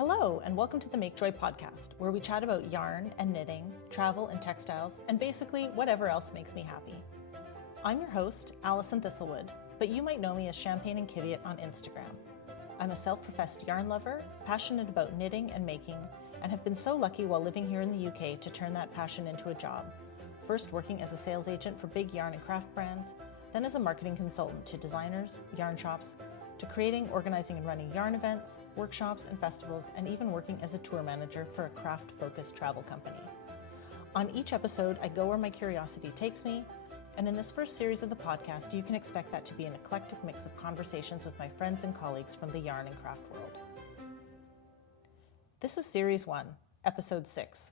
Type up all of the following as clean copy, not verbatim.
Hello, and welcome to the Make Joy podcast, where we chat about yarn and knitting, travel and textiles, and basically whatever else makes me happy. I'm your host, Alison Thistlewood, but you might know me as Champagne and Kiviot on Instagram. I'm a self-professed yarn lover, passionate about knitting and making, and have been so lucky while living here in the UK to turn that passion into a job. First working as a sales agent for big yarn and craft brands, then as a marketing consultant to designers, yarn shops, to creating, organizing, and running yarn events, workshops, and festivals, and even working as a tour manager for a craft-focused travel company. On each episode, I go where my curiosity takes me, and in this first series of the podcast, you can expect that to be an eclectic mix of conversations with my friends and colleagues from the yarn and craft world. This is Series 1, Episode 6,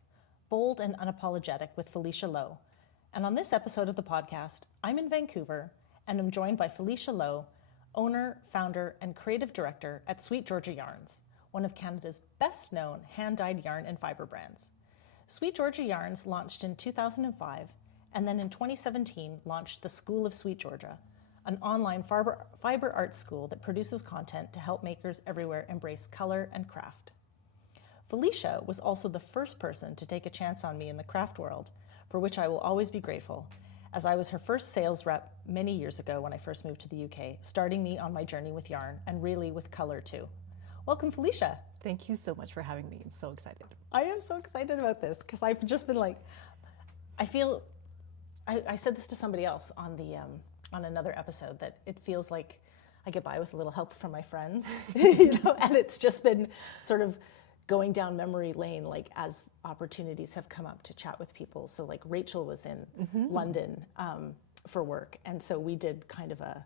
Bold and Unapologetic with Felicia Lo. And on this episode of the podcast, I'm in Vancouver, and I'm joined by Felicia Lo, owner, founder, and creative director at SweetGeorgia Yarns, one of Canada's best-known hand-dyed yarn and fiber brands. SweetGeorgia Yarns launched in 2005, and then in 2017 launched the School of SweetGeorgia, an online fiber arts school that produces content to help makers everywhere embrace color and craft. Felicia was also the first person to take a chance on me in the craft world, for which I will always be grateful, as I was her first sales rep many years ago when I first moved to the UK, starting me on my journey with yarn and really with color too. Welcome, Felicia. Thank you so much for having me. I'm so excited. I am so excited about this because I've just been like, I said this to somebody else on another episode, that it feels like I get by with a little help from my friends, and it's just been sort of going down memory lane, like as opportunities have come up to chat with people. So like Rachel was in London for work. And so we did kind of a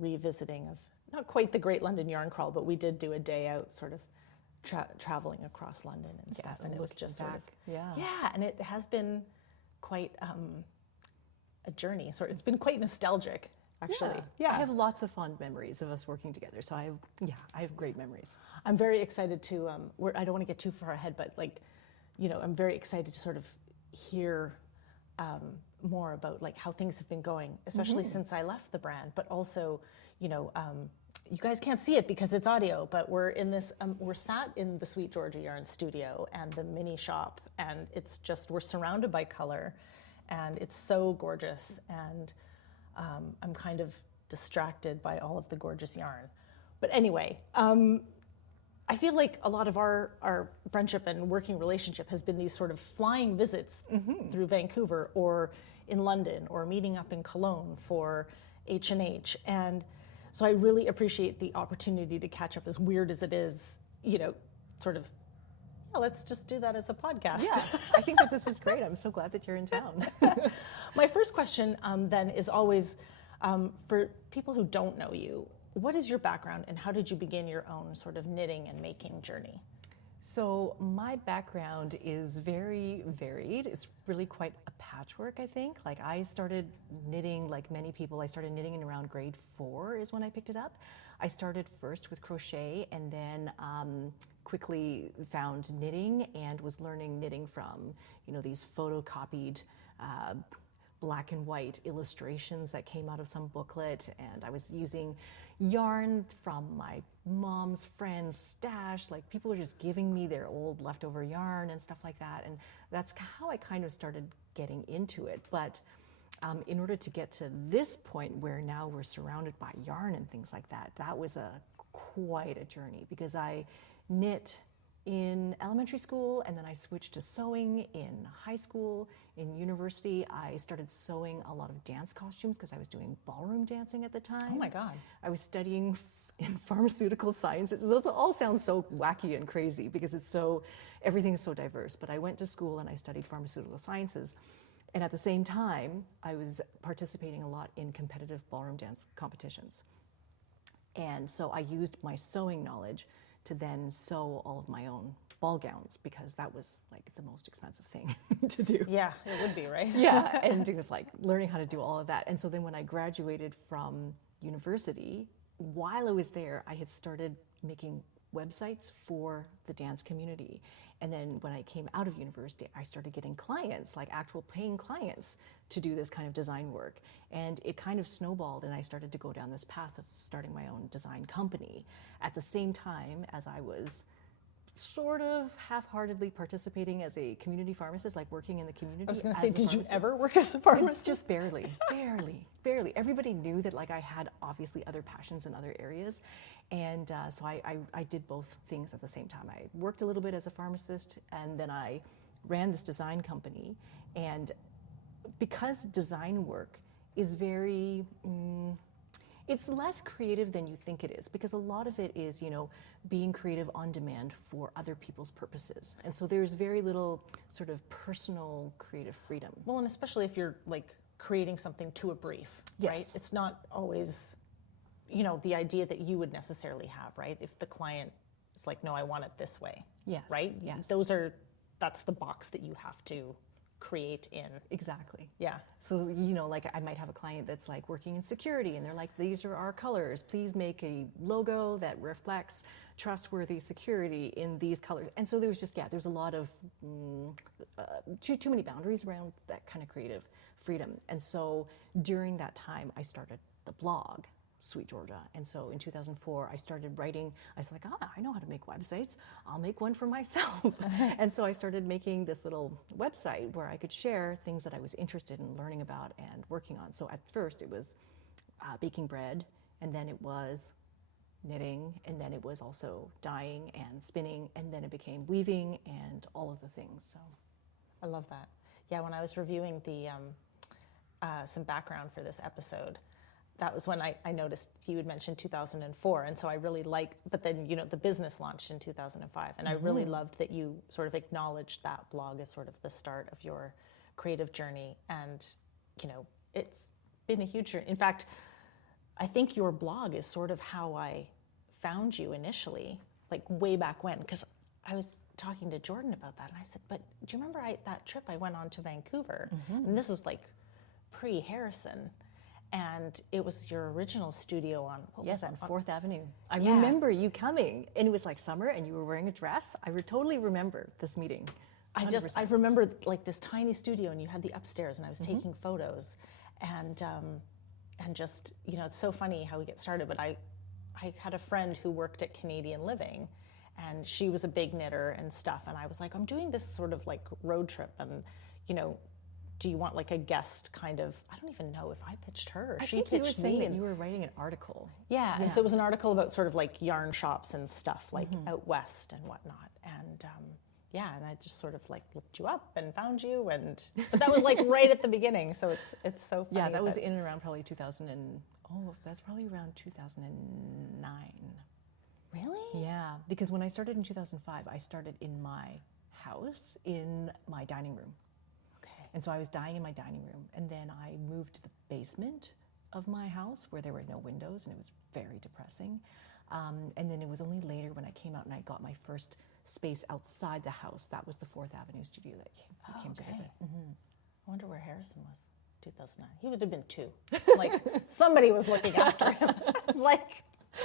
revisiting of, not quite the Great London Yarn Crawl, but we did do a day out sort of traveling across London and stuff. And it was just sort of, and it has been quite a journey. It's been quite nostalgic, actually. Yeah. I have lots of fond memories of us working together. So I have great memories. I'm very excited to, I don't want to get too far ahead, but I'm very excited to sort of hear more about like how things have been going, especially since I left the brand, but also, you guys can't see it because it's audio, but we're in this, we're sat in the SweetGeorgia Yarn studio and the mini shop, and it's just, we're surrounded by color and it's so gorgeous. And I'm kind of distracted by all of the gorgeous yarn. But anyway, I feel like a lot of our friendship and working relationship has been these sort of flying visits through Vancouver or in London or meeting up in Cologne for H&H. And so I really appreciate the opportunity to catch up, as weird as it is, let's just do that as a podcast. Yeah, I think that this is great. I'm so glad that you're in town. My first question then is always, for people who don't know you, what is your background and how did you begin your own sort of knitting and making journey? So my background is very varied. It's really quite a patchwork, I think. Like I started knitting, like many people, I started knitting in around grade 4 is when I picked it up. I started first with crochet and then quickly found knitting and was learning knitting from, these photocopied black and white illustrations that came out of some booklet, and I was using yarn from my mom's friend's stash. Like people were just giving me their old leftover yarn and stuff like that, and that's how I kind of started getting into it. But in order to get to this point where now we're surrounded by yarn and things like that, that was quite a journey, because I knit in elementary school and then I switched to sewing in high school. In university, I started sewing a lot of dance costumes because I was doing ballroom dancing at the time. Oh my God. I was studying in pharmaceutical sciences. Those all sound so wacky and crazy because everything is so diverse. But I went to school and I studied pharmaceutical sciences. And at the same time, I was participating a lot in competitive ballroom dance competitions. And so I used my sewing knowledge to then sew all of my own ball gowns, because that was like the most expensive thing to do. Yeah, it would be, right? Yeah, and it was like learning how to do all of that. And so then when I graduated from university, while I was there, I had started making websites for the dance community. And then when I came out of university, I started getting clients, like actual paying clients, to do this kind of design work. And it kind of snowballed, and I started to go down this path of starting my own design company at the same time as I was sort of half-heartedly participating as a community pharmacist, like working in the community. I was going to as say, a did you pharmacist. ever work as a pharmacist? Just barely, barely. Everybody knew that like I had obviously other passions in other areas. And so I did both things at the same time. I worked a little bit as a pharmacist, and then I ran this design company. And because design work is very, it's less creative than you think it is, because a lot of it is, you know, being creative on demand for other people's purposes. And so there's very little sort of personal creative freedom. Well, and especially if you're like creating something to a brief, Yes. right? It's not always, you know, the idea that you would necessarily have, right? If the client is like, no, I want it this way, Yes. right? Yes. That's the box that you have to create in. Exactly. Yeah. So, you know, like I might have a client that's like working in security, and they're like, these are our colors. Please make a logo that reflects trustworthy security in these colors. And so there's just, there's a lot of too many boundaries around that kind of creative freedom. And so during that time, I started the blog, SweetGeorgia. And so in 2004, I started writing. I was like, I know how to make websites. I'll make one for myself. And so I started making this little website where I could share things that I was interested in learning about and working on. So at first it was baking bread, and then it was knitting, and then it was also dyeing and spinning, and then it became weaving and all of the things. So I love that. Yeah, when I was reviewing the some background for this episode, that was when I noticed you had mentioned 2004, and so I really liked, but then, you know, the business launched in 2005, and I really loved that you sort of acknowledged that blog as sort of the start of your creative journey. And, you know, it's been a huge journey. In fact, I think your blog is sort of how I found you initially, like way back when, because I was talking to Jordan about that, and I said, but do you remember that trip I went on to Vancouver? And this was like pre-Harrison. And it was your original studio on, what was that? on 4th Avenue. I remember you coming, and it was like summer, and you were wearing a dress. I totally remember this meeting. I remember like this tiny studio, and you had the upstairs, and I was taking photos, and just, you know, it's so funny how we get started. But I had a friend who worked at Canadian Living, and she was a big knitter and stuff, and I was like, I'm doing this sort of like road trip, and, you know, do you want like a guest kind of, I don't even know if I pitched her or she pitched me. I think you were saying that you were writing an article. Yeah, and so it was an article about sort of like yarn shops and stuff like out west and whatnot. And and I just sort of like looked you up and found you, but that was like right at the beginning, so it's so funny. Yeah, that was in and around probably that's probably around 2009. Really? Yeah, because when I started in 2005, I started in my house in my dining room. And so I was dyeing in my dining room, and then I moved to the basement of my house where there were no windows, and it was very depressing. And then it was only later when I came out and I got my first space outside the house. That was the 4th Avenue studio that came to visit. I wonder where Harrison was, 2009. He would have been 2. Like, somebody was looking after him. Like,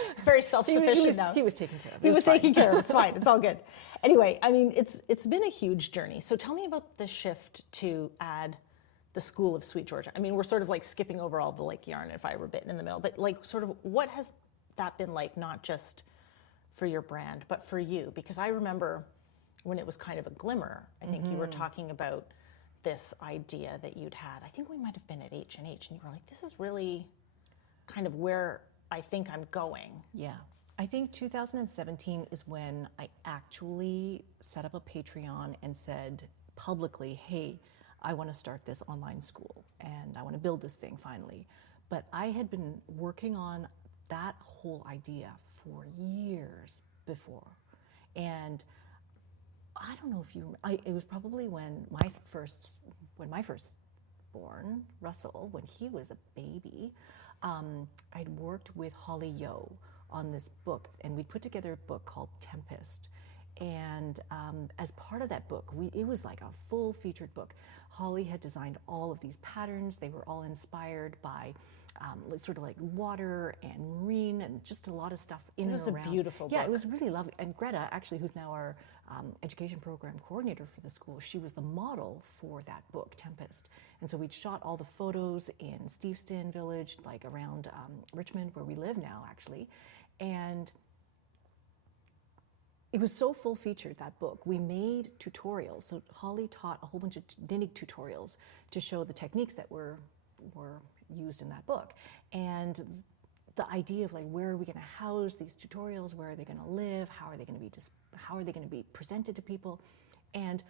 it's very self-sufficient now. He was taken care of. He was taken care of. It's fine. It's all good. Anyway, I mean, it's been a huge journey. So tell me about the shift to add the School of SweetGeorgia. I mean, we're sort of like skipping over all the like yarn and fiber bit in the middle, but like sort of what has that been like, not just for your brand, but for you? Because I remember when it was kind of a glimmer, I think you were talking about this idea that you'd had. I think we might have been at H&H, and you were like, this is really kind of where I think I'm going. Yeah. I think 2017 is when I actually set up a Patreon and said publicly, hey, I want to start this online school and I want to build this thing finally. But I had been working on that whole idea for years before. And I don't know if you, it was probably when my firstborn, Russell, when he was a baby, I'd worked with Holly Yo on this book, and we put together a book called Tempest. And as part of that book, it was like a full featured book. Holly had designed all of these patterns. They were all inspired by sort of like water and marine and just a lot of stuff in and around. It was a beautiful book. Yeah, it was really lovely. And Greta, actually, who's now our education program coordinator for the school, she was the model for that book, Tempest. And so we'd shot all the photos in Steveston Village, like around Richmond, where we live now, actually. And it was so full-featured, that book. We made tutorials. So Holly taught a whole bunch of knitting tutorials to show the techniques that were used in that book. And the idea of like, where are we going to house these tutorials? Where are they going to live? How are they going to be presented to people? And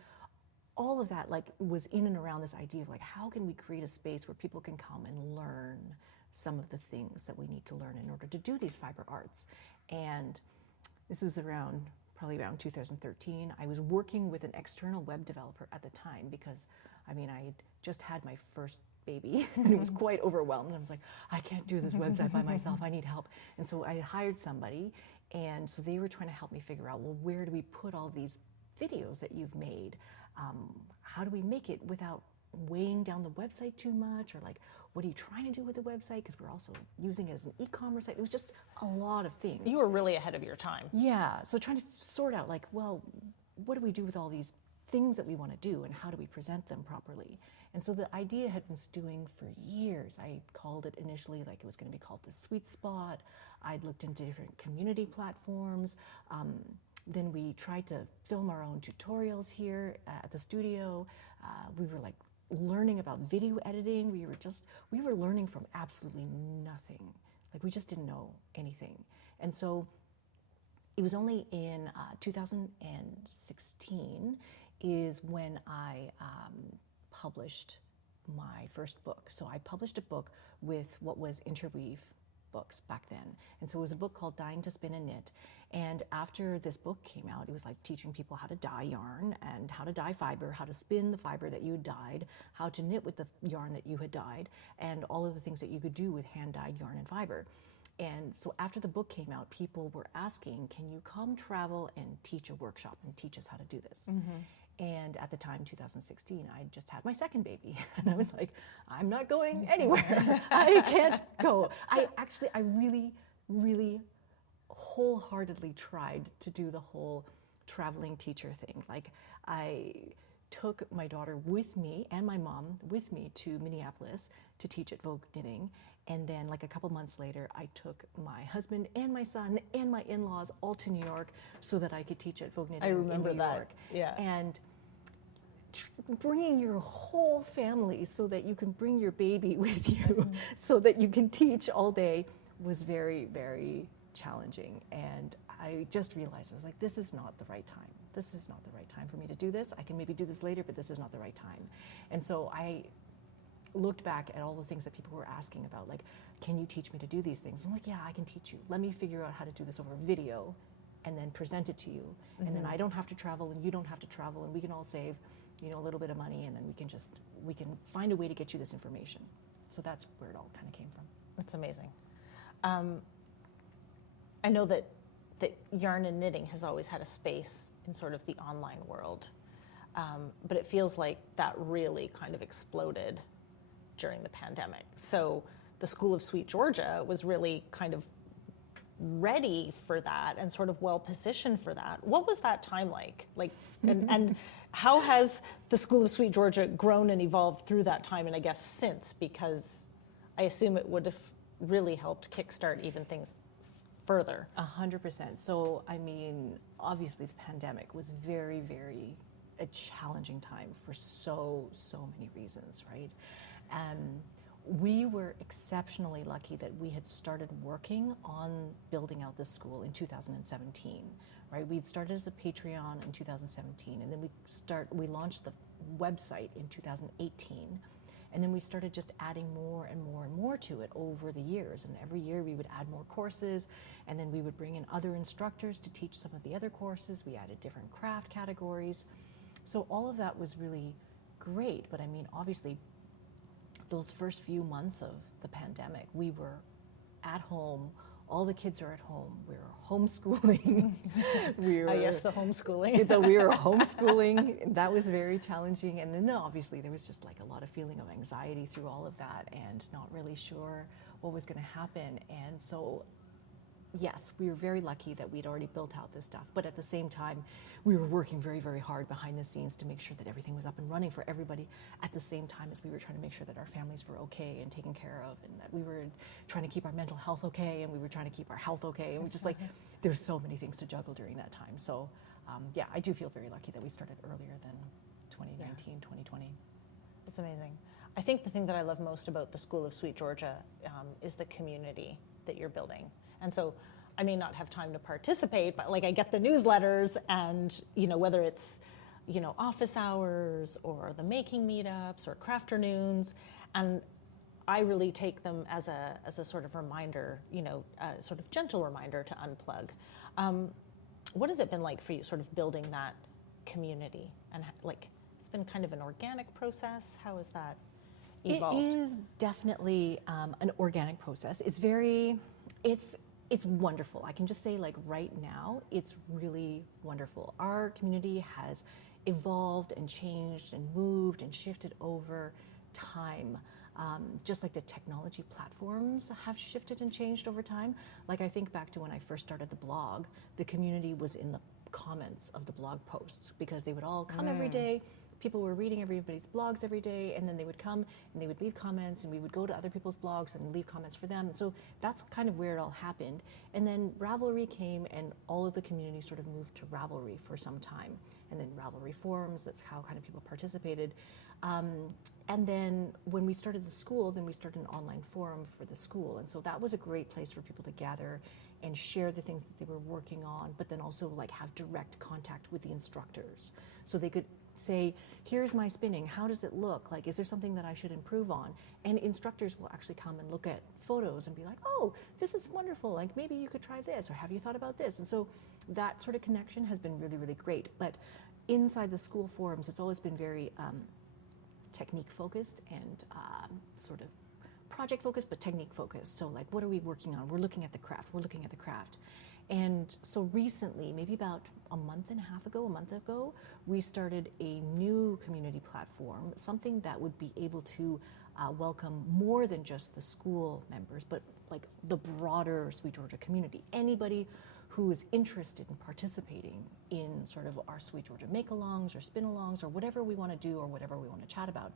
all of that like was in and around this idea of like, how can we create a space where people can come and learn some of the things that we need to learn in order to do these fiber arts? And this was probably around 2013. I was working with an external web developer at the time because, I mean, I had just had my first baby and it was quite overwhelmed. And I was like, I can't do this website by myself. I need help. And so I hired somebody, and so they were trying to help me figure out, well, where do we put all these videos that you've made? How do we make it without weighing down the website too much? Or like, what are you trying to do with the website? Because we're also using it as an e-commerce site. It was just a lot of things. You were really ahead of your time. Yeah, so trying to sort out like, well, what do we do with all these things that we want to do and how do we present them properly? And so the idea had been stewing for years. I called it initially like it was going to be called the Sweet Spot. I'd looked into different community platforms. Then we tried to film our own tutorials here at the studio. We were like learning about video editing. We were learning from absolutely nothing. Like we just didn't know anything. And so it was only in 2016 is when I published my first book. So I published a book with what was Interweave Books back then. And so it was a book called Dying to Spin and Knit. And after this book came out, it was like teaching people how to dye yarn and how to dye fiber, how to spin the fiber that you had dyed, how to knit with the yarn that you had dyed, and all of the things that you could do with hand-dyed yarn and fiber. And so after the book came out, people were asking, can you come travel and teach a workshop and teach us how to do this? And at the time, 2016, I just had my second baby. And I was like, I'm not going anywhere. I can't go. I really, really wholeheartedly tried to do the whole traveling teacher thing. Like I took my daughter with me and my mom with me to Minneapolis to teach at Vogue Knitting. And then like a couple months later, I took my husband and my son and my in-laws all to New York so that I could teach at Vogue Knitting in New York. Yeah. And bringing your whole family so that you can bring your baby with you so that you can teach all day was very, very challenging. And I just realized, I was like, this is not the right time. This is not the right time for me to do this. I can maybe do this later, but this is not the right time. And so I looked back at all the things that people were asking about, like, can you teach me to do these things? And I'm like, yeah, I can teach you. Let me figure out how to do this over video and then present it to you. And then I don't have to travel and you don't have to travel and we can all save, you know, a little bit of money, and then we can find a way to get you this information. So that's where it all kind of came from. That's amazing. I know that yarn and knitting has always had a space in sort of the online world, but it feels like that really kind of exploded during the pandemic. So the School of SweetGeorgia was really kind of ready for that and sort of well positioned for that. What was that time like? And how has the School of SweetGeorgia grown and evolved through that time, and I guess since, because I assume it would have really helped kickstart even things further. 100%. So, I mean, obviously the pandemic was very, very a challenging time for so many reasons, right? We were exceptionally lucky that we had started working on building out this school in 2017, right? We'd started as a Patreon in 2017, and then we launched the website in 2018, and then we started just adding more and more and more to it over the years. And every year we would add more courses, and then we would bring in other instructors to teach some of the other courses. We added different craft categories. So all of that was really great, but I mean, obviously, those first few months of the pandemic, we were at home. All the kids are at home. We were homeschooling. Yes, the homeschooling. We were homeschooling. That was very challenging. And then obviously there was just like a lot of feeling of anxiety through all of that and not really sure what was going to happen. And so yes, we were very lucky that we'd already built out this stuff, but at the same time, we were working very, very hard behind the scenes to make sure that everything was up and running for everybody at the same time as we were trying to make sure that our families were okay and taken care of, and that we were trying to keep our mental health okay, and we were trying to keep our health okay, and we just like, there's so many things to juggle during that time. So yeah, I do feel very lucky that we started earlier than 2019, 2020. It's amazing. I think the thing that I love most about the School of SweetGeorgia is the community that you're building. And so I may not have time to participate, but like I get the newsletters, and whether it's office hours or the making meetups or crafternoons, and I really take them as a sort of reminder, a sort of gentle reminder to unplug. What has it been like for you, sort of building that community? And like, it's been kind of an organic process. How has that evolved? It is definitely an organic process. It's wonderful. I can just say, like, right now, it's really wonderful. Our community has evolved and changed and moved and shifted over time. Just like the technology platforms have shifted and changed over time. Like, I think back to when I first started the blog, the community was in the comments of the blog posts, because they would all come every day. People were reading everybody's blogs every day, and then they would come and they would leave comments, and we would go to other people's blogs and leave comments for them. And so that's kind of where it all happened. And then Ravelry came, and all of the community sort of moved to Ravelry for some time. And then Ravelry forums, that's how kind of people participated. And then when we started the school, then we started an online forum for the school. And so that was a great place for people to gather and share the things that they were working on, but then also like have direct contact with the instructors. So they could say, here's my spinning, how does it look? Like, is there something that I should improve on? And instructors will actually come and look at photos and be like, oh, this is wonderful, like maybe you could try this, or have you thought about this? And so that sort of connection has been really, really great. But inside the school forums, it's always been very technique focused and sort of project focused, but technique focused. So like, what are we working on? We're looking at the craft, And so recently, maybe about a month ago, we started a new community platform, something that would be able to welcome more than just the school members, but like the broader SweetGeorgia community. Anybody who is interested in participating in sort of our SweetGeorgia make-alongs or spin-alongs or whatever we want to do or whatever we want to chat about.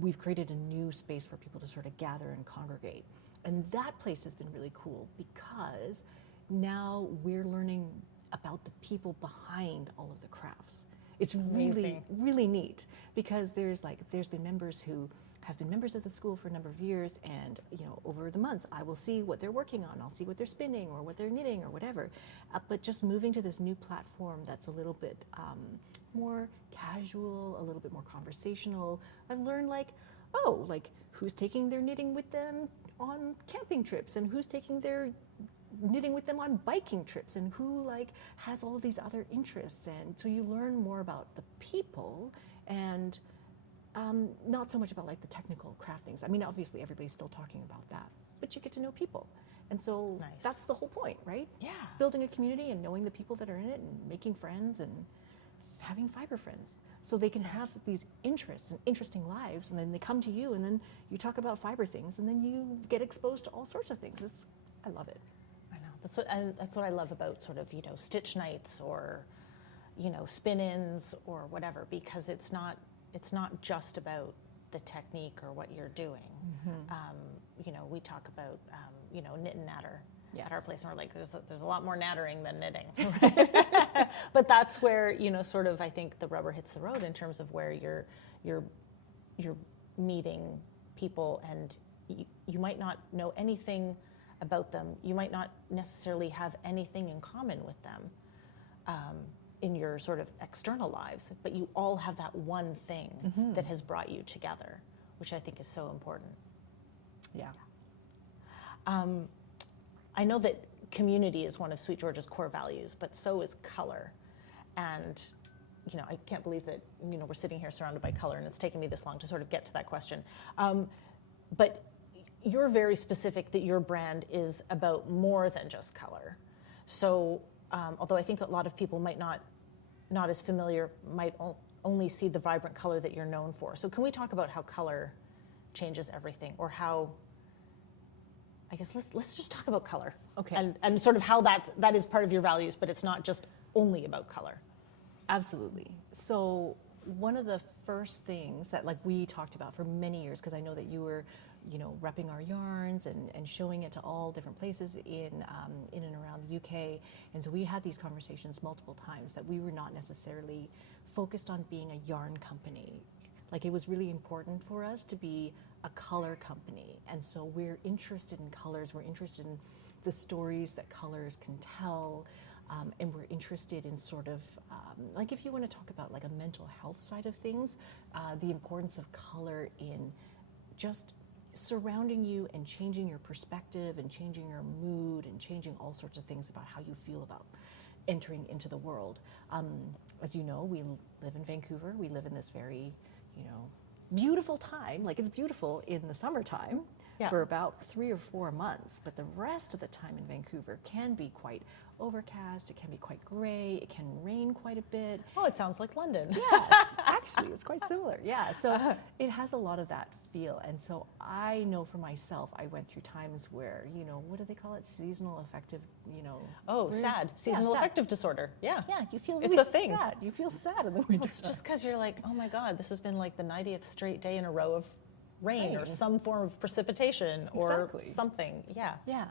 We've created a new space for people to sort of gather and congregate. And that place has been really cool, because now we're learning about the people behind all of the crafts. It's really, really neat, because there's been members who have been members of the school for a number of years, and over the months I will see what they're working on, I'll see what they're spinning or what they're knitting or whatever. But just moving to this new platform that's a little bit more casual, a little bit more conversational, I've learned who's taking their knitting with them on camping trips, and who's taking their knitting with them on biking trips, and who has all of these other interests. And so you learn more about the people, and not so much about the technical craft things. I mean, obviously everybody's still talking about that, but you get to know people. And so that's the whole point, right? Yeah. Building a community and knowing the people that are in it, and making friends and having fiber friends, so they can have these interests and interesting lives, and then they come to you, and then you talk about fiber things, and then you get exposed to all sorts of things. I love it. I know. That's what I love about sort of stitch nights or spin-ins or whatever, because it's not just about the technique or what you're doing. Mm-hmm. We talk about knit and natter. Yes. At our place, and we're like, there's a lot more nattering than knitting, right? But that's where sort of, I think the rubber hits the road in terms of where you're meeting people, and you might not know anything about them. You might not necessarily have anything in common with them in your sort of external lives, but you all have that one thing mm-hmm. that has brought you together, which I think is so important. Yeah. I know that community is one of SweetGeorgia's core values, but so is color. And, I can't believe that, we're sitting here surrounded by color, and it's taken me this long to sort of get to that question. But you're very specific that your brand is about more than just color. So, although I think a lot of people might not as familiar, might only see the vibrant color that you're known for. So can we talk about how color changes everything, or how I guess let's just talk about color. Okay. And sort of how that is part of your values, but it's not just only about color. Absolutely. So one of the first things that like we talked about for many years, because I know that you were, repping our yarns and showing it to all different places in and around the UK. And so we had these conversations multiple times that we were not necessarily focused on being a yarn company. Like it was really important for us to be a color company. And so we're interested in colors. We're interested in the stories that colors can tell. And we're interested in sort of, like if you want to talk about like a mental health side of things, the importance of color in just surrounding you and changing your perspective and changing your mood and changing all sorts of things about how you feel about entering into the world. As you know, we live in Vancouver. We live in this very, beautiful time. Like it's beautiful in the summertime for about 3 or 4 months, but the rest of the time in Vancouver can be quite overcast, it can be quite gray, it can rain quite a bit. Oh, it sounds like London. Yes, actually, it's quite similar. Yeah, so it has a lot of that feel. And so I know for myself, I went through times where, what do they call it? Seasonal affective, Oh, sad. Seasonal sad. affective disorder. Yeah. Yeah, you feel It's really a thing. sad. You feel sad in the winter. It's just because you're like, oh my God, this has been like the 90th straight day in a row of rain or some form of precipitation or something. Yeah. Yeah.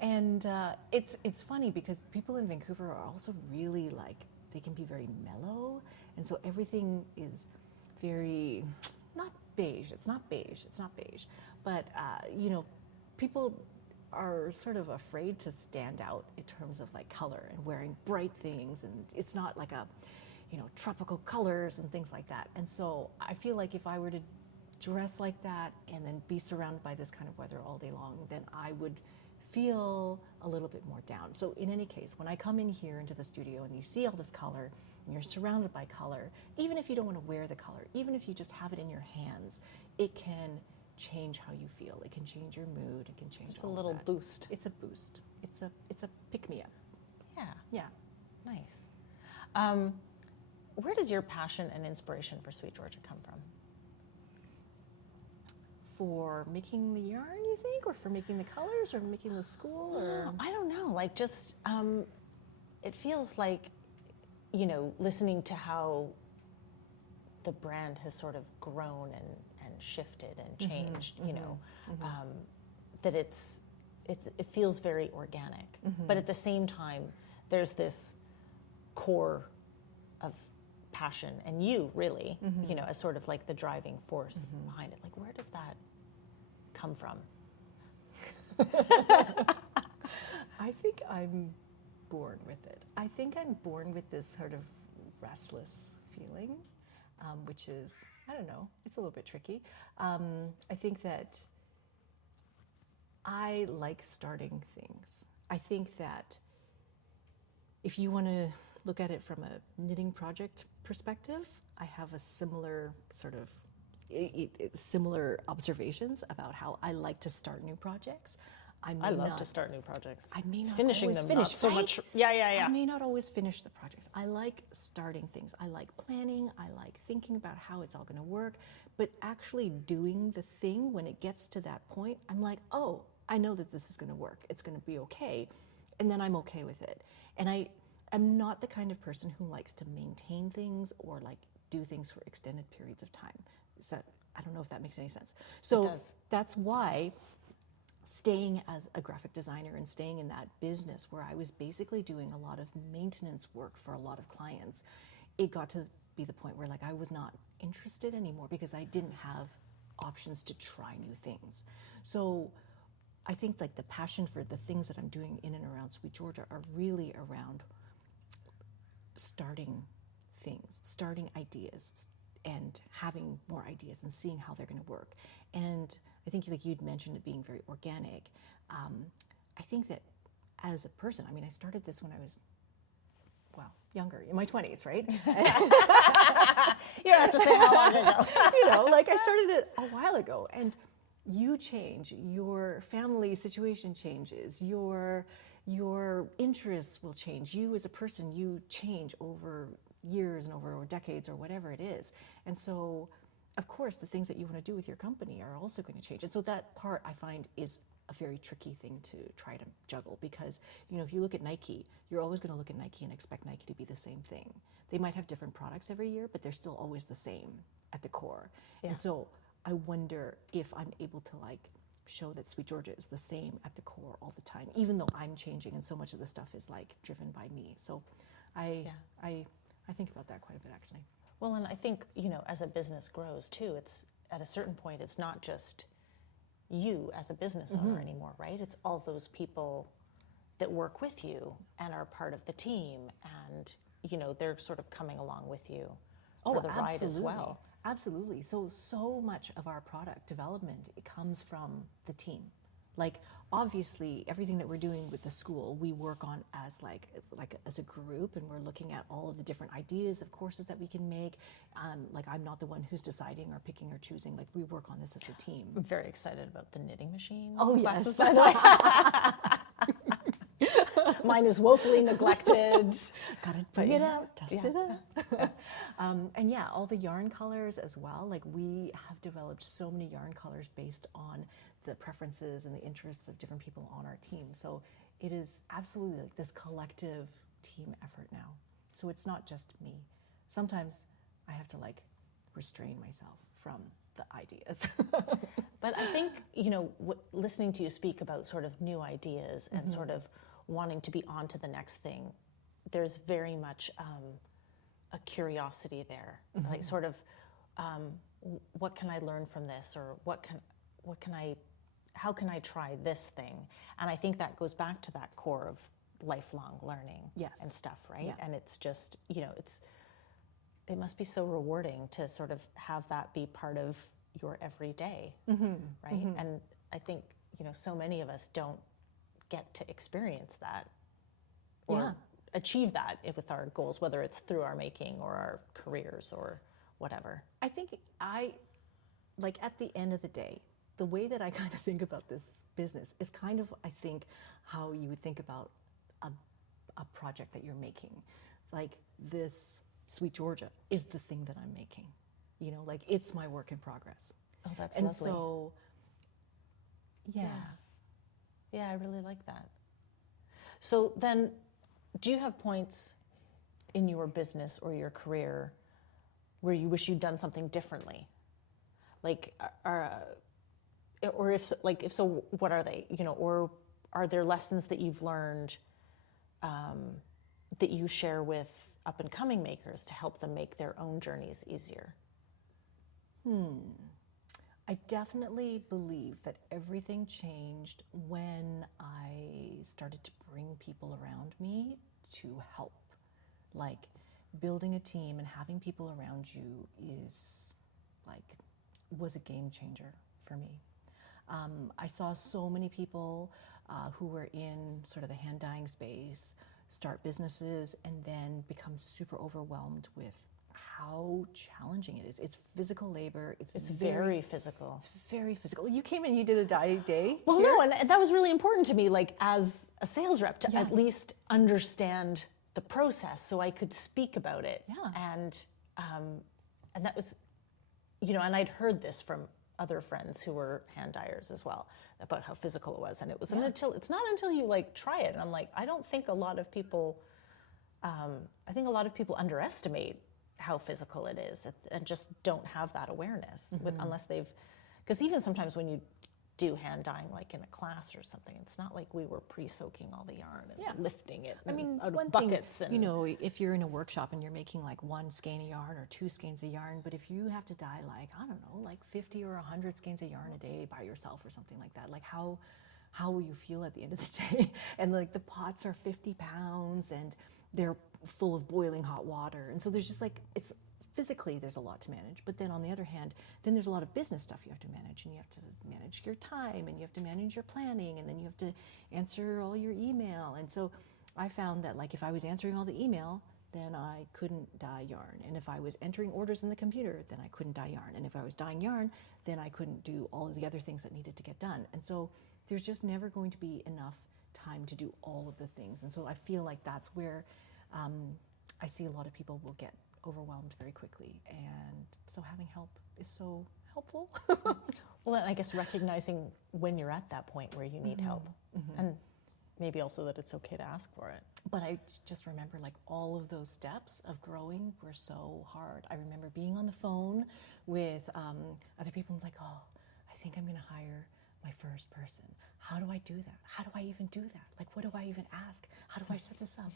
And it's funny because people in Vancouver are also really like, they can be very mellow. And so everything is very, not beige, it's not beige, but, people are sort of afraid to stand out in terms of like color and wearing bright things. And it's not like a, tropical colors and things like that. And so I feel like if I were to dress like that and then be surrounded by this kind of weather all day long, then I would feel a little bit more down. So in any case, when I come in here into the studio and you see all this color and you're surrounded by color, even if you don't want to wear the color, even if you just have it in your hands, it can change how you feel. It can change your mood. It can change Just a little boost. It's a boost. It's a pick-me-up. Yeah. Yeah. Nice. Where does your passion and inspiration for Sweet Georgia come from? For making the yarn, you think, or for making the colors, or making the school, or I don't know. Like just, it feels like, listening to how the brand has sort of grown and shifted and changed. That it feels very organic, but at the same time, there's this core of passion, and you really, as sort of like the driving force behind it. Like, where does that come from? I think I'm born with it. I think I'm born with this sort of restless feeling, which is, I don't know, it's a little bit tricky. I think that I like starting things. I think that if you want to look at it from a knitting project perspective, I have a similar sort of similar observations about how I like to start new projects. I love to start new projects. I may not finishing always them, finish, not so right? much. Yeah. I may not always finish the projects. I like starting things. I like planning. I like thinking about how it's all going to work. But actually doing the thing when it gets to that point, I'm like, oh, I know that this is going to work. It's going to be okay. And then I'm okay with it. And I'm not the kind of person who likes to maintain things or like do things for extended periods of time. So I don't know if that makes any sense. So it does. That's why staying as a graphic designer and staying in that business where I was basically doing a lot of maintenance work for a lot of clients, it got to be the point where like I was not interested anymore because I didn't have options to try new things. So I think like the passion for the things that I'm doing in and around Sweet Georgia are really around starting things, starting ideas, and having more ideas and seeing how they're going to work. And I think like you'd mentioned it being very organic. I think that as a person, I mean, I started this when I was, well, younger, in my 20s, right? You don't have to say how long ago. Like I started it a while ago, and you change, your family situation changes, your interests will change. You as a person, you change over years and over decades or whatever it is. And so, of course, the things that you want to do with your company are also going to change. And so that part I find is a very tricky thing to try to juggle, because if you look at Nike, you're always going to look at Nike and expect Nike to be the same thing. They might have different products every year, but they're still always the same at the core. Yeah. And so I wonder if I'm able to show that SweetGeorgia is the same at the core all the time, even though I'm changing and so much of the stuff is driven by me. So I think about that quite a bit, actually. Well, and I think, as a business grows too, it's at a certain point, it's not just you as a business owner anymore, right? It's all those people that work with you and are part of the team, and they're sort of coming along with you for the ride as well. Absolutely. So much of our product development, it comes from the team. Obviously, everything that we're doing with the school, we work on as as a group, and we're looking at all of the different ideas of courses that we can make. I'm not the one who's deciding or picking or choosing. We work on this as a team. I'm very excited about the knitting machine. Oh, yes. By the way. Mine is woefully neglected. Gotta bring it out, test it out. And yeah, all the yarn colors as well. We have developed so many yarn colors based on the preferences and the interests of different people on our team. So it is absolutely this collective team effort now. So it's not just me. Sometimes I have to restrain myself from the ideas. But I think, listening to you speak about sort of new ideas and sort of wanting to be on to the next thing, there's very much a curiosity there. Sort of, what can I learn from this, or how can I try this thing? And I think that goes back to that core of lifelong learning and stuff, right? Yeah. And it's just, it must be so rewarding to sort of have that be part of your everyday, right? And I think, so many of us don't get to experience that or achieve that with our goals, whether it's through our making or our careers or whatever. I think at the end of the day, the way that I kind of think about this business is kind of, I think, how you would think about a project that you're making. This SweetGeorgia is the thing that I'm making. It's my work in progress. Oh, that's and lovely. So, yeah, I really like that. So then, do you have points in your business or your career where you wish you'd done something differently? Or if so, what are they? Or are there lessons that you've learned that you share with up and coming makers to help them make their own journeys easier? I definitely believe that everything changed when I started to bring people around me to help. Building a team and having people around you was a game changer for me. I saw so many people who were in sort of the hand dyeing space start businesses and then become super overwhelmed with how challenging it is. It's physical labor. It's very physical. It's very physical. You came in, you did a dye day. Well, here? no, and that was really important to me, as a sales rep, to at least understand the process so I could speak about it. Yeah. And that was, and I'd heard this from other friends who were hand dyers as well about how physical it was, and it's not until you try it, and I'm I don't think a lot of people, I think a lot of people underestimate how physical it is and just don't have that awareness unless they've, because even sometimes when you do hand dyeing in a class or something, it's not like we were pre-soaking all the yarn and lifting it out of buckets. And if you're in a workshop and you're making 1 skein of yarn or 2 skeins of yarn, but if you have to dye 50 or 100 skeins of yarn a day by yourself or something like that, how will you feel at the end of the day? And the pots are 50 pounds and they're full of boiling hot water, and so there's just it's physically there's a lot to manage. But then on the other hand, then there's a lot of business stuff you have to manage, and you have to manage your time, and you have to manage your planning, and then you have to answer all your email. And so I found that if I was answering all the email, then I couldn't dye yarn. And if I was entering orders in the computer, then I couldn't dye yarn. And if I was dyeing yarn, then I couldn't do all of the other things that needed to get done. And so there's just never going to be enough time to do all of the things. And so I feel that's where I see a lot of people will get overwhelmed very quickly. And so having help is so helpful. Well, and I guess recognizing when you're at that point where you need help, and maybe also that it's okay to ask for it. But I just remember like all of those steps of growing were so hard. I remember being on the phone with other people and like, oh, I think I'm going to hire my first person. How do I do that? How do I even do that? Like, what do I even ask? How do I set this up?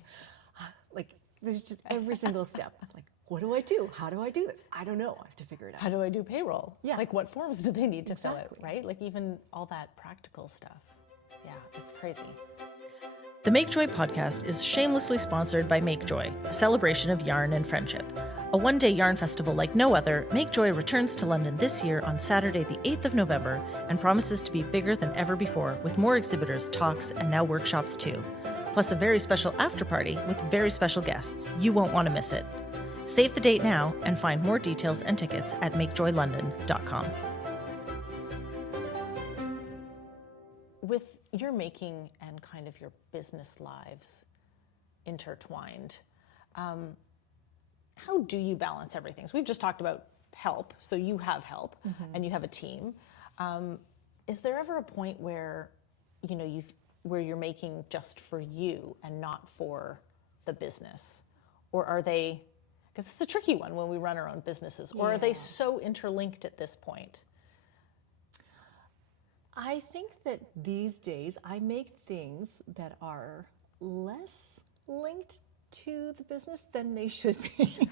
Like, there's just every single step. Like, what do I do? How do I do this? I don't know. I have to figure it out. How do I do payroll? Yeah. Like, what forms do they need to fill Exactly. out, right? Like, even all that practical stuff. Yeah, it's crazy. The Make Joy podcast is shamelessly sponsored by Make Joy, a celebration of yarn and friendship. A one-day yarn festival like no other, Make Joy returns to London this year on Saturday the 8th of November and promises to be bigger than ever before, with more exhibitors, talks, and now workshops too. Plus a very special after-party with very special guests. You won't want to miss it. Save the date now and find more details and tickets at makejoylondon.com. With your making and kind of your business lives intertwined, how do you balance everything? So we've just talked about help, so you have help and you have a team. Is there ever a point where, you know, where you're making just for you and not for the business? Or are they, because it's a tricky one when we run our own businesses, or are they so interlinked at this point? I think that these days I make things that are less linked to the business than they should be.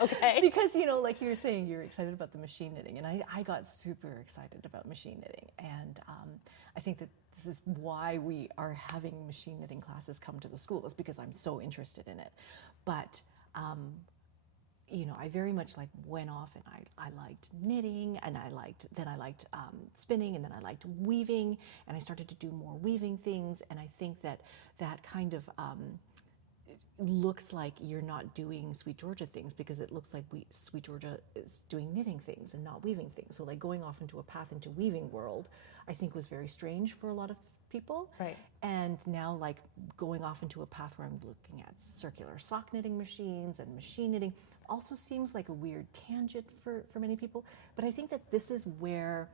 Okay. Because, you know, like you were saying, you're excited about the machine knitting, and I got super excited about machine knitting. And I think that this is why we are having machine knitting classes come to the school, is because I'm so interested in it. But you know, I very much like went off and I liked knitting, and I liked spinning, and then I liked weaving, and I started to do more weaving things. And I think that that kind of looks like you're not doing Sweet Georgia things, because it looks like Sweet Georgia is doing knitting things and not weaving things. So like going off into a path into weaving world, I think was very strange for a lot of people. Right. And now like going off into a path where I'm looking at circular sock knitting machines and machine knitting also seems like a weird tangent for many people. But I think that this is where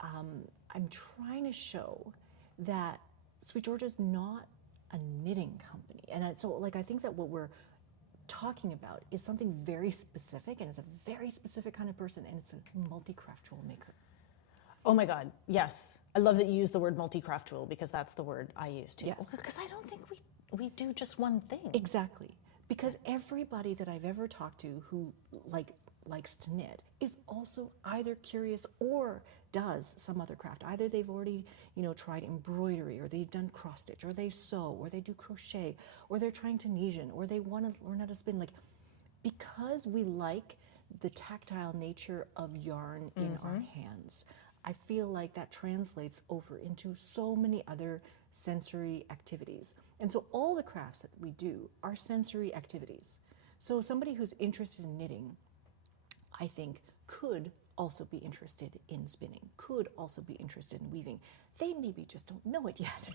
I'm trying to show that Sweet Georgia is not a knitting company. And so like I think that what we're talking about is something very specific, and it's a very specific kind of person, and it's a multi-craftual maker. Oh my God, yes. I love that you use the word multi-craftual, because that's the word I use too. Yes. Because I don't think we do just one thing. Exactly. Because everybody that I've ever talked to who likes to knit is also either curious or does some other craft. Either they've already, you know, tried embroidery, or they've done cross stitch, or they sew, or they do crochet, or they're trying Tunisian, or they want to learn how to spin. Like, because we like the tactile nature of yarn in our hands, I feel like that translates over into so many other sensory activities. And so all the crafts that we do are sensory activities. So somebody who's interested in knitting, I think, could also be interested in spinning, could also be interested in weaving. They maybe just don't know it yet.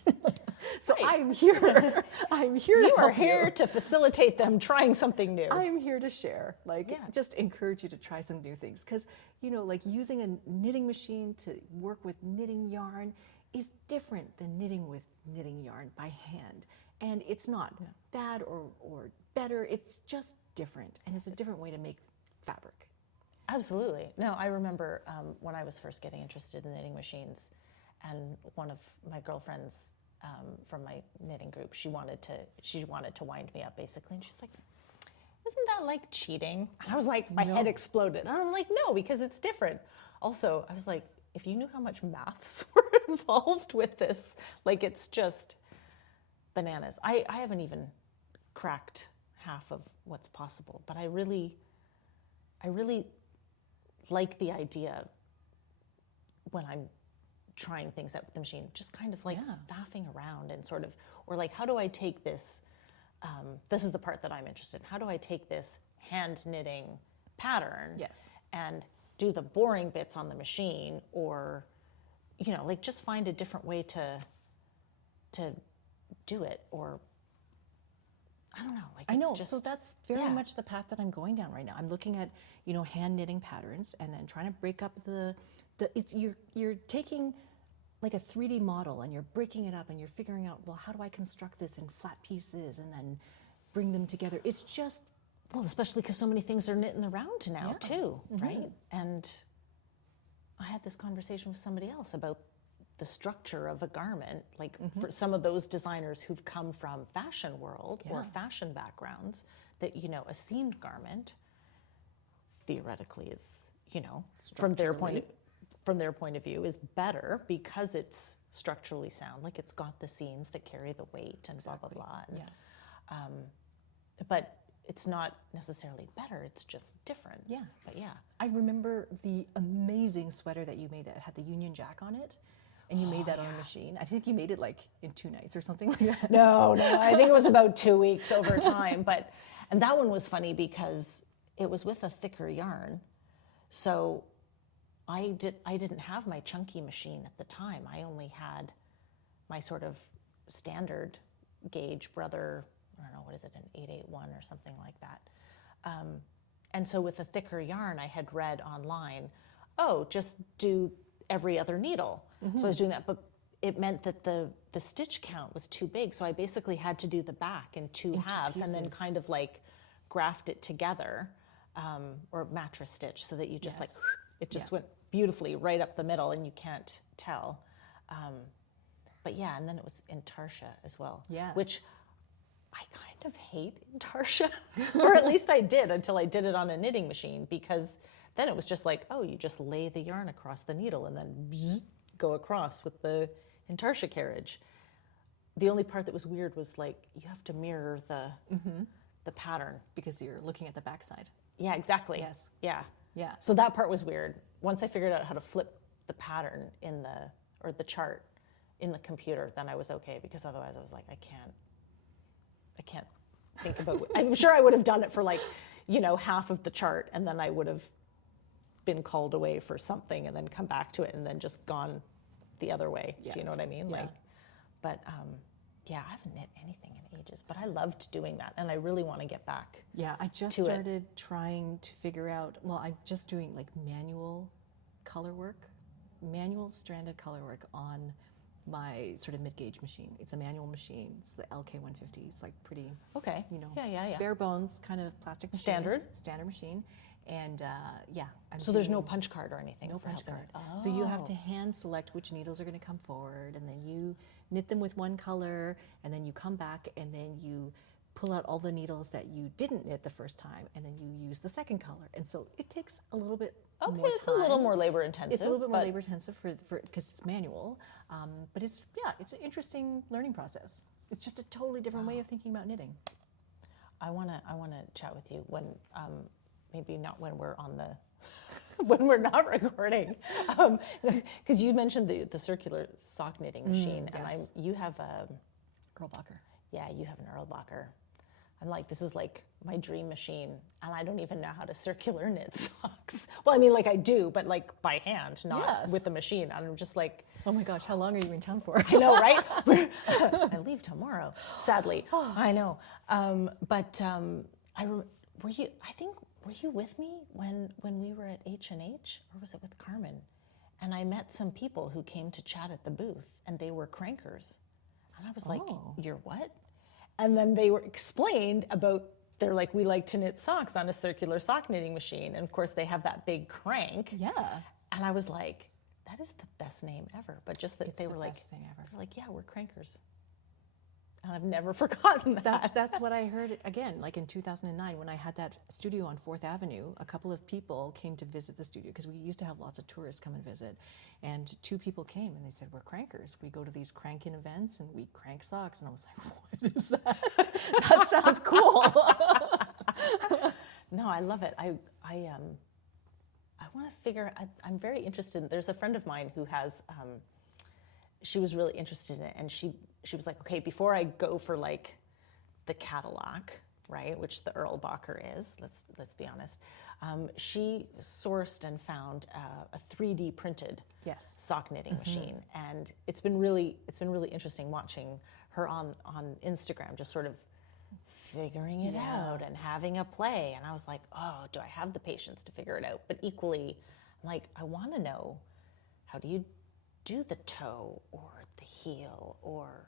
So Right. I'm here. I'm here to You are help here to facilitate them trying something new. I'm here to share, like, Yeah. just encourage you to try some new things. Because, you know, like using a knitting machine to work with knitting yarn is different than knitting with knitting yarn by hand. And it's not bad or better, it's just different. And it's a different way to make fabric. Absolutely. No, I remember when I was first getting interested in knitting machines, and one of my girlfriends from my knitting group, she wanted to wind me up basically, and she's like, "Isn't that like cheating?" And I was like, my head exploded. And I'm like, no, because it's different. Also, I was like, if you knew how much maths were involved with this, like, it's just bananas. I haven't even cracked half of what's possible, but I really like the idea when I'm trying things out with the machine, just kind of like faffing around and sort of, or like, how do I take this, this is the part that I'm interested in, how do I take this hand knitting pattern and do the boring bits on the machine, or, you know, like just find a different way to do it, or I don't know. Like, I know. it's just, So that's very much the path that I'm going down right now. I'm looking at, hand knitting patterns and then trying to break up you're taking like a 3D model and you're breaking it up and you're figuring out, well, how do I construct this in flat pieces and then bring them together? It's just, well, especially because so many things are knit in the round now too, right? And I had this conversation with somebody else about the structure of a garment, like for some of those designers who've come from fashion world or fashion backgrounds, that, a seamed garment theoretically is, from their point of view is better because it's structurally sound, like it's got the seams that carry the weight and blah, blah, blah. And, but it's not necessarily better, it's just different. Yeah. But yeah. I remember the amazing sweater that you made that had the Union Jack on it. And you made that on a machine. I think you made it like in 2 nights or something like that. No, I think it was about 2 weeks over time. And that one was funny because it was with a thicker yarn. So I didn't have my chunky machine at the time. I only had my sort of standard gauge Brother, I don't know, what is it, an 881 or something like that. And so with a thicker yarn, I had read online, just do every other needle. So I was doing that, but it meant that the stitch count was too big. So I basically had to do the back in two halves and then kind of like graft it together, or mattress stitch, so that you just it just went beautifully right up the middle and you can't tell. But yeah, and then it was intarsia as well, which I kind of hate intarsia, or at least I did until I did it on a knitting machine, because then it was just like, you just lay the yarn across the needle and then go across with the intarsia carriage. The only part that was weird was like, you have to mirror the pattern. Because you're looking at the backside. Yeah, exactly. Yes. Yeah. So that part was weird. Once I figured out how to flip the pattern or the chart in the computer, then I was okay, because otherwise I was like, I can't think about I'm sure I would have done it for like, half of the chart, and then I would have been called away for something and then come back to it and then just gone the other way. Do you know what I mean? Yeah. I haven't knit anything in ages, but I loved doing that, and I really want to get back. Yeah, I just started trying to figure out, I'm just doing like manual stranded color work on my sort of mid-gauge machine. It's a manual machine. It's the LK150. It's like pretty, bare bones kind of plastic machine. Standard machine. And so there's no punch card or anything? No punch card. So you have to hand select which needles are going to come forward, and then you knit them with one color, and then you come back and then you pull out all the needles that you didn't knit the first time, and then you use the second color. And so it takes a little bit more it's time. a little more labor intensive. It's a little bit more labor intensive for because it's manual, but it's an interesting learning process. It's just a totally different way of thinking about knitting. I wanna chat with you when. Maybe not when we're on when we're not recording, because you mentioned the circular sock knitting machine, and you have a Erlbacher. Yeah, you have an Erlbacher. I'm like, this is like my dream machine, and I don't even know how to circular knit socks. Well, I mean, like I do, but like by hand, not with a machine. And I'm just like, oh my gosh, how long are you in town for? I know, right? I leave tomorrow, sadly. I know, were you with me when we were at H&H, or was it with Carmen? And I met some people who came to chat at the booth, and they were crankers. And I was like, you're what? And then they were explained about, they're like, we like to knit socks on a circular sock knitting machine. And of course they have that big crank. Yeah. And I was like, that is the best name ever. But just that they were like, best thing ever. They're like, yeah, we're crankers. And I've never forgotten that. That's what I heard, again, like in 2009, when I had that studio on 4th Avenue, a couple of people came to visit the studio, because we used to have lots of tourists come and visit. And 2 people came and they said, we're crankers. We go to these cranking events and we crank socks. And I was like, what is that? That sounds cool. No, I love it. I want to figure, I'm very interested. There's a friend of mine who has, she was really interested in it, and she was like, okay, before I go for like the Cadillac, right, which the Erlbacher is, let's be honest, she sourced and found a 3D printed sock knitting machine, and it's been really interesting watching her on Instagram, just sort of figuring it out and having a play. And I was like, oh, do I have the patience to figure it out? But equally, I'm like, I want to know, how do you do the toe or the heel or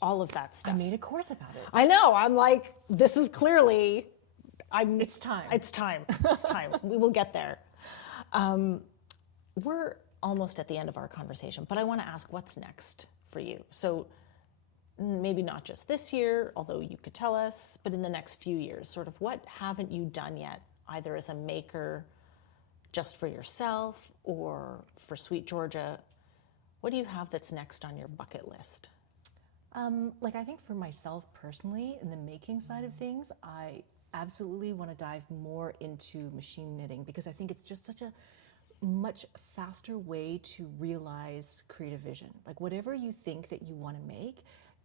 all of that stuff? I made a course about it. I know. I'm like, this is clearly, It's time. It's time. It's time. We will get there. We're almost at the end of our conversation, but I want to ask, what's next for you? So maybe not just this year, although you could tell us, but in the next few years, sort of what haven't you done yet, either as a maker just for yourself or for Sweet Georgia? What do you have that's next on your bucket list? Like I think for myself personally, in the making side of things, I absolutely want to dive more into machine knitting because I think it's just such a much faster way to realize creative vision. Like whatever you think that you want to make,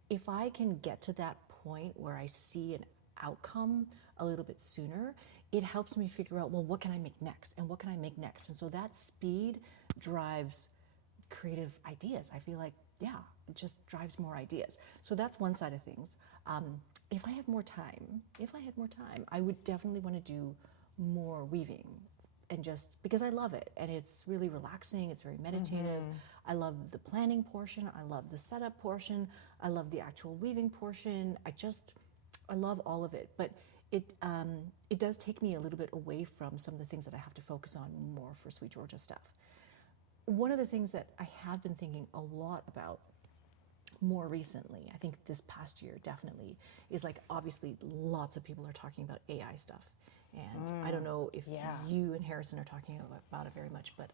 if I can get to that point where I see an outcome a little bit sooner, it helps me figure out, well, what can I make next? And what can I make next? And so that speed drives creative ideas. I feel like, yeah, it just drives more ideas. So that's one side of things. If I had more time, I would definitely want to do more weaving, and just because I love it and it's really relaxing, it's very meditative. I love the planning portion, I love the setup portion, I love the actual weaving portion. I love all of it, but it does take me a little bit away from some of the things that I have to focus on more for Sweet Georgia stuff. One of the things that I have been thinking a lot about more recently, I think this past year definitely, is like obviously lots of people are talking about AI stuff. And I don't know if you and Harrison are talking about it very much, but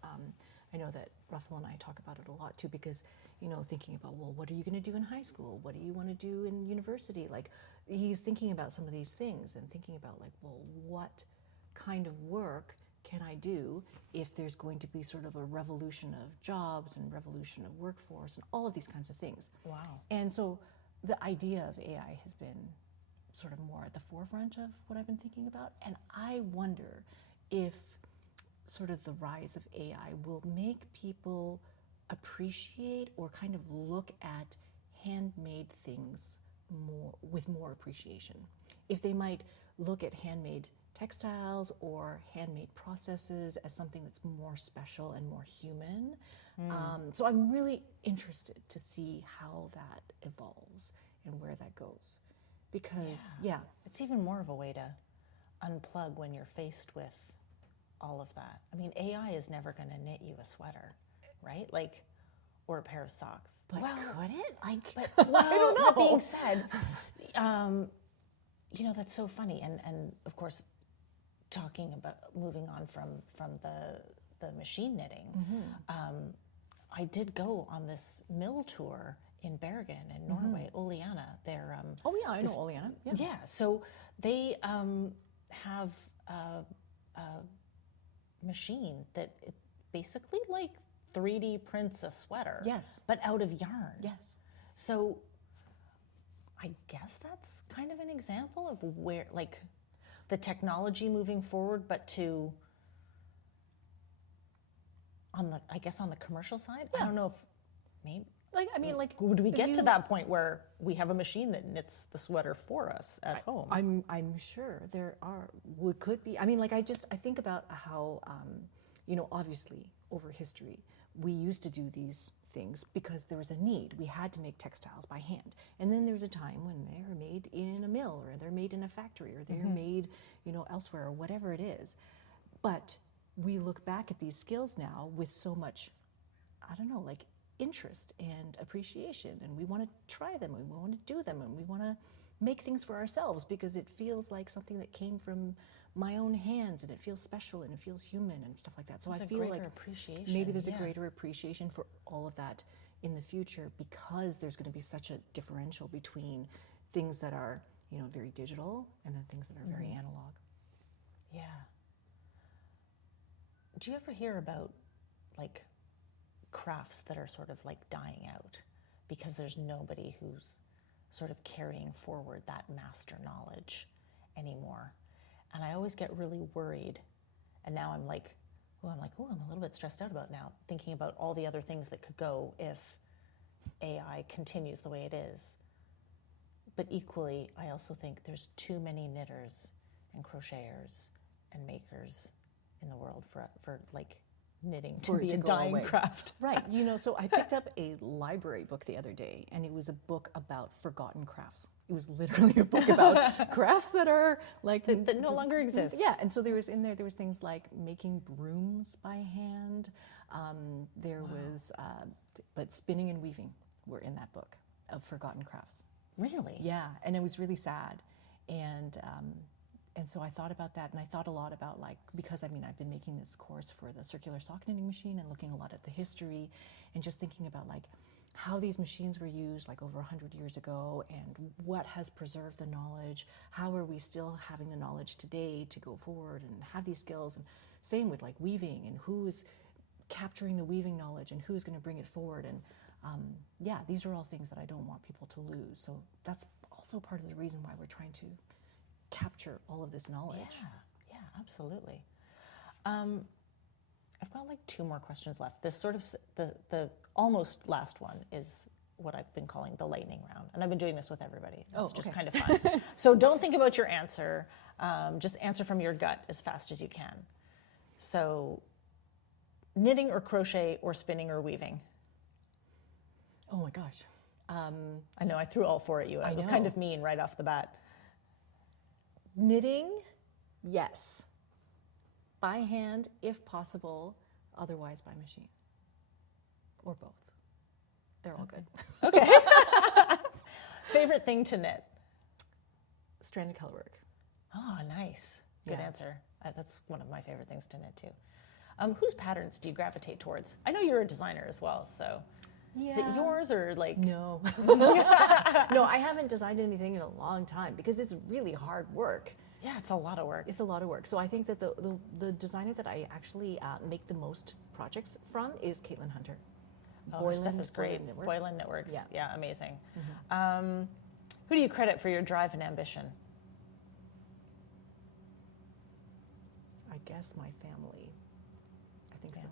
I know that Russell and I talk about it a lot too, because, you know, thinking about, well, what are you going to do in high school? What do you want to do in university? Like, he's thinking about some of these things and thinking about, like, well, what kind of work can I do if there's going to be sort of a revolution of jobs and revolution of workforce and all of these kinds of things. Wow. And so the idea of AI has been sort of more at the forefront of what I've been thinking about. And I wonder if sort of the rise of AI will make people appreciate or kind of look at handmade things with more appreciation. If they might look at handmade textiles or handmade processes as something that's more special and more human. So I'm really interested to see how that evolves and where that goes. Because, it's even more of a way to unplug when you're faced with all of that. I mean, AI is never going to knit you a sweater, right? Like, or a pair of socks. But could it? Like, Well, I don't know. That being said, you know, that's so funny. And of course, talking about moving on from the machine knitting, I did go on this mill tour in Bergen in Norway, Oleana. They're I know Oleana. Yeah, so they have a machine that it basically like 3D prints a sweater. Yes. But out of yarn. Yes. So I guess that's kind of an example of where, like, the technology moving forward, but on the commercial side, I don't know if maybe. Like, I mean, like, Would we get to that point where we have a machine that knits the sweater for us at home? I'm sure there could be. I mean, like, I think about how, you know, obviously over history, we used to do these things because there was a need. We had to make textiles by hand. And then there was a time when they were made in a mill or they're made in a factory or they're made, you know, elsewhere or whatever it is. But we look back at these skills now with so much, I don't know, like, interest and appreciation, and we want to try them and we want to do them and we want to make things for ourselves because it feels like something that came from my own hands and it feels special and it feels human and stuff like that. So I feel like maybe there's a greater appreciation for all of that in the future because there's going to be such a differential between things that are, you know, very digital and then things that are very analog. Yeah. Do you ever hear about, like, crafts that are sort of like dying out because there's nobody who's sort of carrying forward that master knowledge anymore? And I always get really worried. And now I'm like, I'm a little bit stressed out about now, thinking about all the other things that could go if AI continues the way it is. but equally, I also think there's too many knitters and crocheters and makers in the world for like knitting to be a dying craft. Right. So I picked up a library book the other day, and it was a book about forgotten crafts. It was literally a book about crafts that are like that no longer exist. Yeah, and so there was things like making brooms by hand. But spinning and weaving were in that book of forgotten crafts. Really? Yeah, and it was really sad, and so I thought about that, and I thought a lot about because I've been making this course for the circular sock knitting machine and looking a lot at the history, and just thinking about how these machines were used over 100 years ago, and what has preserved the knowledge. How are we still having the knowledge today to go forward and have these skills? And same with weaving, and who is capturing the weaving knowledge and who's going to bring it forward. And these are all things that I don't want people to lose. So that's also part of the reason why we're trying to capture all of this knowledge. Yeah, absolutely. I've got 2 more questions left. This sort of the almost last one is what I've been calling the lightning round, and I've been doing this with everybody. It's just kind of fun. So don't think about your answer. Just answer from your gut as fast as you can. So, knitting or crochet or spinning or weaving? Oh my gosh. I know I threw all 4 at you. I was kind of mean right off the bat. Knitting, yes. By hand, if possible, otherwise by machine. Or both. They're all good. Okay. Favorite thing to knit? Stranded color work. Oh, nice. Good answer. That's one of my favorite things to knit too. Whose patterns do you gravitate towards? I know you're a designer as well, so is it yours or No. No, I haven't designed anything in a long time because it's really hard work. Yeah, it's a lot of work. It's a lot of work. So I think that the designer that I actually make the most projects from is Caitlin Hunter. Oh, her stuff is great. Boylan Knitworks. Yeah, amazing. Mm-hmm. Who do you credit for your drive and ambition? I guess my family. I think so.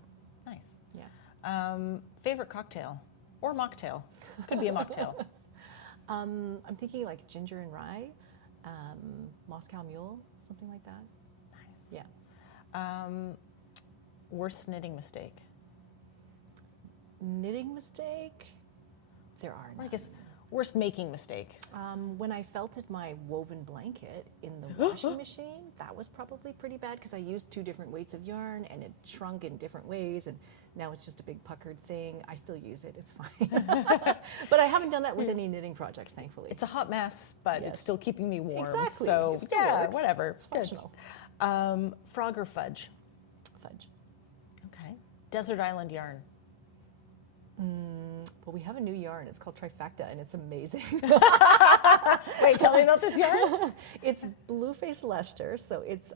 Nice. Yeah. Favorite cocktail or mocktail? Could be a mocktail. I'm thinking ginger and rye, Moscow Mule, something like that. Nice. Yeah. Worst knitting mistake? Knitting mistake? There are none. I guess worst making mistake? When I felted my woven blanket in the washing machine, that was probably pretty bad because I used 2 different weights of yarn and it shrunk in different ways, and now it's just a big puckered thing. I still use it, it's fine. But I haven't done that with any knitting projects, thankfully. It's a hot mess, but it's still keeping me warm. Exactly. So it still works. Whatever. It's functional. Frog or fudge? Fudge. Okay. Desert island yarn? Well, we have a new yarn. It's called Trifecta, and it's amazing. Wait, tell me about this yarn. It's Blue-Faced Leicester, so it's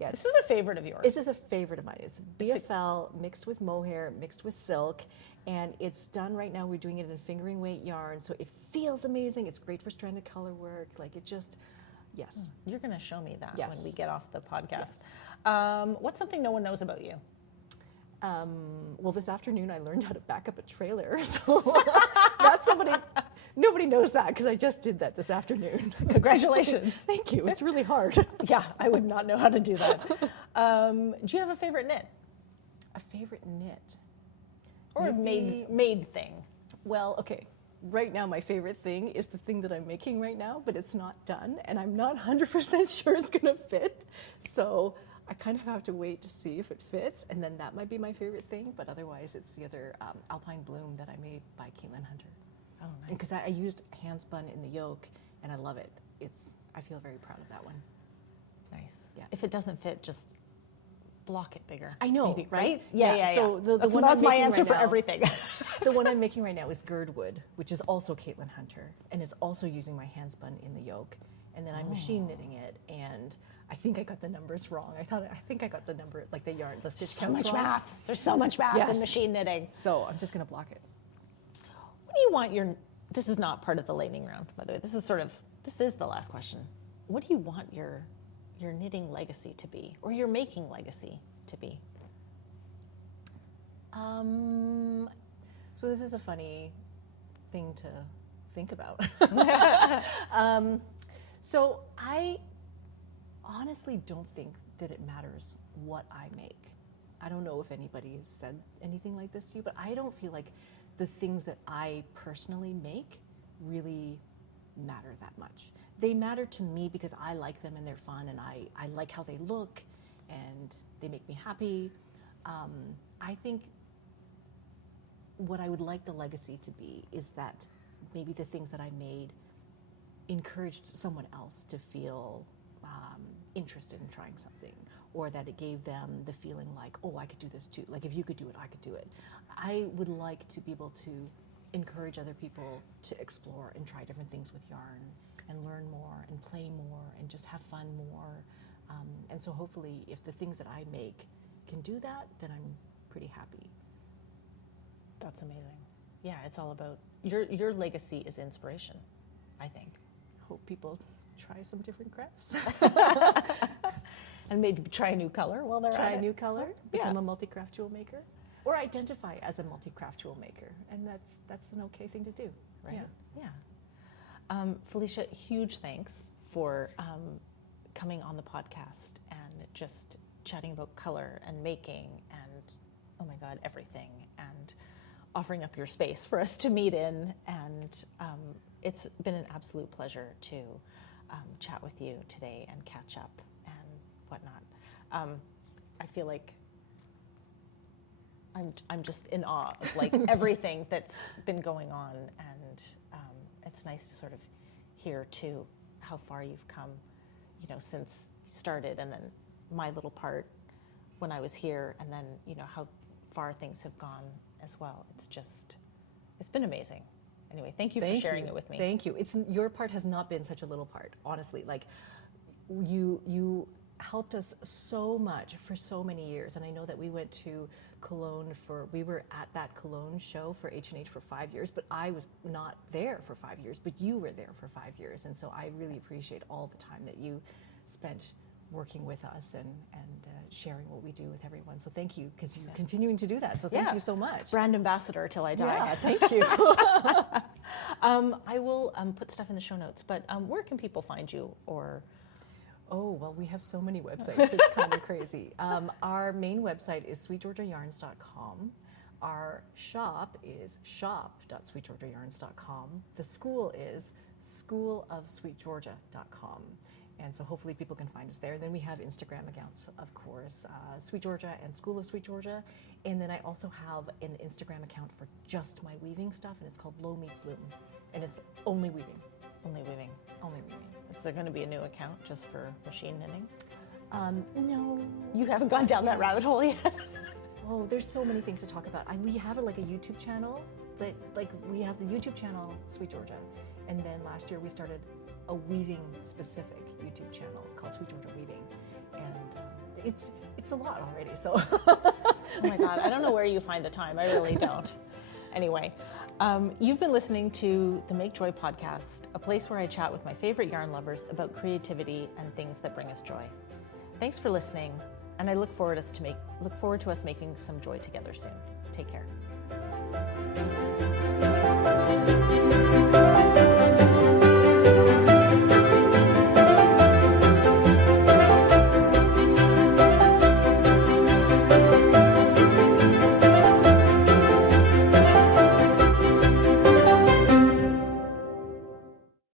This is a favorite of yours. This is a favorite of mine. It's BFL mixed with mohair, mixed with silk, and it's done right now. We're doing it in fingering weight yarn, so it feels amazing. It's great for stranded color work. It just, yes. You're going to show me that Yes. when we get off the podcast. What's something no one knows about you? Well, this afternoon I learned how to back up a trailer, so that's nobody knows that because I just did that this afternoon. Congratulations. Thank you. It's really hard. Yeah, I would not know how to do that. Do you have a favorite knit? A favorite knit? Or a made thing? Well, okay. Right now, my favorite thing is the thing that I'm making right now, but it's not done, and I'm not 100% sure it's going to fit. So I kind of have to wait to see if it fits, and then that might be my favorite thing, but otherwise it's the other Alpine Bloom that I made by Caitlin Hunter. Oh, nice. Because I used hand spun in the yoke, and I love it. I feel very proud of that one. Nice. Yeah. If it doesn't fit, just block it bigger. I know, maybe, right? Yeah. So the one that's I'm my making answer right for now, everything. The one I'm making right now is Girdwood, which is also Caitlin Hunter, and it's also using my hand spun in the yoke. And then I'm machine knitting it, and I think I got the numbers wrong. I think I got the number, the yarn, the stitch So counts much wrong. math. There's so much math in machine knitting. So I'm just going to block it. What do you want this is not part of the lightning round, by the way. This is the last question. What do you want your knitting legacy to be, or your making legacy to be? So this is a funny thing to think about. So I honestly don't think that it matters what I make. I don't know if anybody has said anything like this to you, but I don't feel like the things that I personally make really matter that much. They matter to me because I like them and they're fun, and I like how they look and they make me happy. I think what I would like the legacy to be is that maybe the things that I made encouraged someone else to feel interested in trying something, or that it gave them the feeling like, oh, I could do this too. Like, if you could do it, I could do it. I would like to be able to encourage other people to explore and try different things with yarn and learn more and play more and just have fun more. And so hopefully if the things that I make can do that, then I'm pretty happy. That's amazing. Yeah, it's all about, your legacy is inspiration, I think. Hope people try some different crafts. And maybe try a new color while they're Try at a it. new color, Yeah. become a multi-craft jewel maker, or identify as a multi-craft jewel maker. And that's an okay thing to do, right? Yeah. Felicia, huge thanks for coming on the podcast and just chatting about color and making and, oh my God, everything, and offering up your space for us to meet in. And it's been an absolute pleasure to chat with you today and catch up and whatnot. I feel like I'm just in awe of like everything that's been going on, and it's nice to sort of hear too how far you've come, you know, since you started, and then my little part when I was here, and then, you know, how far things have gone as well. It's been amazing. Anyway, thank you for sharing it with me. Thank you. Your part has not been such a little part, honestly. Like, you helped us so much for so many years, and I know that we went to Cologne we were at that Cologne show for H&H for 5 years, but I was not there for 5 years, but you were there for 5 years, and so I really appreciate all the time that you spent working with us and sharing what we do with everyone. So thank you, because you're continuing to do that. So thank you so much. Brand ambassador till I die. Yeah, thank you. I will put stuff in the show notes, but where can people find you? Or Oh, well, we have so many websites. It's kind of crazy. Our main website is sweetgeorgiayarns.com. Our shop is shop.sweetgeorgiayarns.com. The school is schoolofsweetgeorgia.com. And so hopefully people can find us there. Then we have Instagram accounts, of course, Sweet Georgia and School of SweetGeorgia. And then I also have an Instagram account for just my weaving stuff, and it's called Lo Meets Loom. And it's only weaving. only weaving? Only weaving. Is there going to be a new account just for machine knitting? No. You haven't gone down that rabbit hole yet? Oh, there's so many things to talk about. We have like a YouTube channel. We have the YouTube channel, Sweet Georgia. And then last year we started a weaving specific YouTube channel called Sweet Georgia Weaving. And it's a lot already, so. Oh my God, I don't know where you find the time. I really don't. Anyway, you've been listening to the Make Joy podcast, a place where I chat with my favorite yarn lovers about creativity and things that bring us joy. Thanks for listening, and I look forward to us making some joy together soon. Take care.